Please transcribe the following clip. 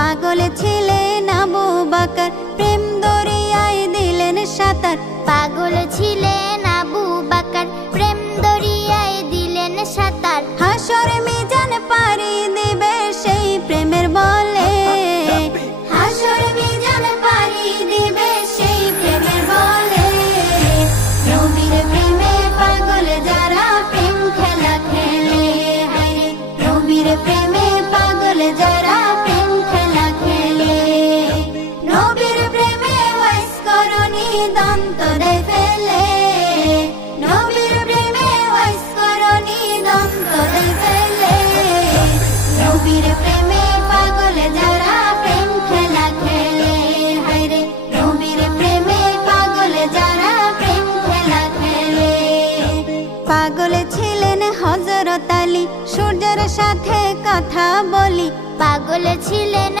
পাগল ছিলেন আবু বকর, প্রেম দরিয়ায় দিলেন সাঁতার। পাগল ছিলেন আবু বকর, প্রেম দরিয়ায় দিলেন সাঁতার। হাসর মিজান পাড়ি দিবে সেই প্রেমের বলে, হাসর মিজান পাড়ি দিবে সেই প্রেমের বলে। নবীর প্রেমে পাগল যারা প্রেম খেলা খেলে, হায়রে নবীর প্রেমে পাগল যারা প্রেম খেলা খেলে। নবীর প্রেমে ওয়াইস করনি দন্ত দেয় ফেলে, নবীর প্রেমে ওয়াইস করনি দন্ত দেয় ফেলে। নবীর প্রেমে পাগল যারা প্রেম খেলা খেলে, হায়রে নবীর প্রেমে পাগল যারা প্রেম খেলা খেলে। পাগল ছিলেন হযরত আলী, সূর্যের সাথে কথা বলি। পাগল ছিলেন